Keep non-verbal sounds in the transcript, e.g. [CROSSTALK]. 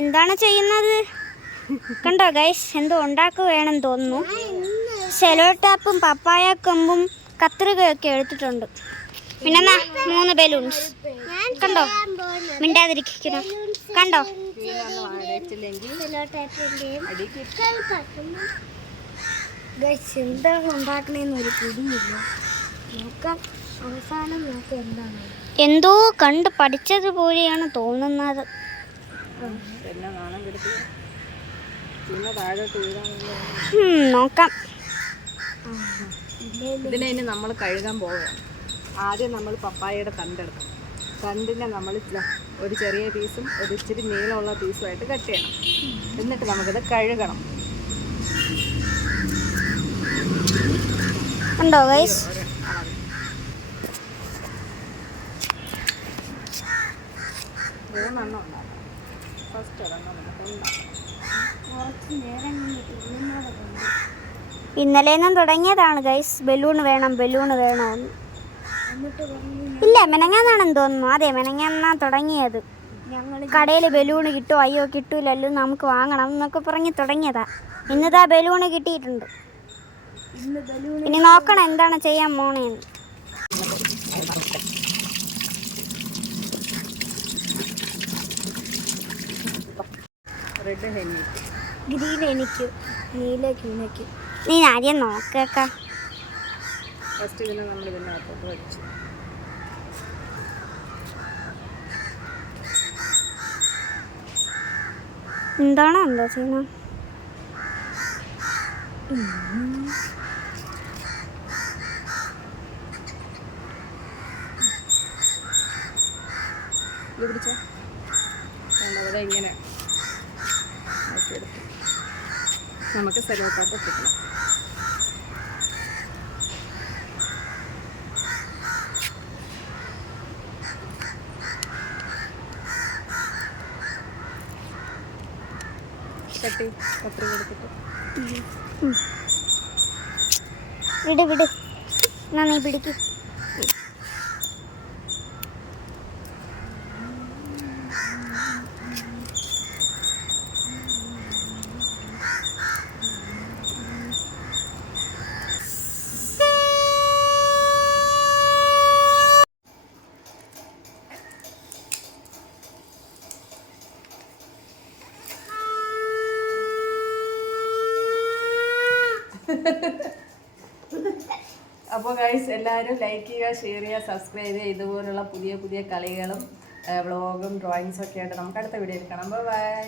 എന്താണ് ചെയ്യുന്നത്? കണ്ടോ ഗൈസ് എന്തോ ഉണ്ടാക്കുകയാണെന്ന് തോന്നുന്നു. സെലോ ടാപ്പും പപ്പായ കമ്പും കത്രികയൊക്കെ എടുത്തിട്ടുണ്ട്. പിന്നെ മൂന്ന് ബലൂൺസ് കണ്ടോ? മിണ്ടാതിരിക്കുന്നു. കണ്ടോ? എന്തോ കണ്ട് പഠിച്ചതുപോലെയാണ് തോന്നുന്നത്. പിന്നെ നാണം കെടുത്തി. പിന്നെ താഴോട്ട് വീഴാനുള്ള ഉം, നോക്കാം. ഇതിനെ ഇനി നമ്മൾ കഴുകാൻ പോവുകയാണ്. ആദ്യം നമ്മൾ പപ്പായയുടെ തണ്ടെടുക്കും തണ്ടിനെ നമ്മൾ ഒരു ചെറിയ പീസും ഒരു ഇച്ചിരി നീളമുള്ള പീസുമായിട്ട് കട്ട് ചെയ്യണം. എന്നിട്ട് നമുക്കിത് കഴുകണം. കണ്ടോ ഗൈസ് മൂന്നെണ്ണം ഫസ്റ്റ് നിന്നും തുടങ്ങിയതാണ് ഗൈസ് ബലൂൺ വേണം ബലൂൺ വേണമെന്ന് ഇല്ല മെനങ്ങാന്നാണെന്ന് തോന്നുന്നു. അതെ മെനങ്ങാന്നാ തുടങ്ങിയത്. കടയിൽ ബലൂൺ കിട്ടുമോ അയ്യോ കിട്ടൂലല്ലോ നമുക്ക് വാങ്ങണം എന്നൊക്കെ പറഞ്ഞ് തുടങ്ങിയതാ. ഇന്നിതാ ബലൂൺ കിട്ടിയിട്ടുണ്ട്. ഇന്ന് ബലൂൺ ഇനി നോക്കണം എന്താണ് ചെയ്യാൻ പോണേന്ന്. റെഡ് ഹെനിറ്റ് ഗ്രീൻ എനിക്ക് നീല ക്യൂനയ്ക്ക് നീ ആദ്യം നോക്കേക്ക. ഫസ്റ്റ് ഇതിനെ നമ്മൾ ഇതിനകത്തോട്ട് വെച്ചു എന്താണോ എന്താ ചെയ്യുന്നത് ഇത് പിടിച്ചോ? ഇവിടെ ഇങ്ങനെ നോക്കിയെടുത്തു നമുക്ക് സെലോട്ടാപ്പ് കിട്ടണം കട്ടി കത്രി കൊടുത്തിട്ട് വിട് വിട്. എന്നാ നീ പിടിക്ക്. [LAUGHS] അപ്പോൾ ഗൈസ് എല്ലാവരും ലൈക്ക് ചെയ്യുക ഷെയർ ചെയ്യുക സബ്സ്ക്രൈബ് ചെയ്യുക. ഇതുപോലുള്ള പുതിയ പുതിയ കളികളും വ്ളോഗും ഡ്രോയിങ്സും ഒക്കെ ആയിട്ട് നമുക്ക് അടുത്ത വീഡിയോയിൽ കാണാം. ബൈ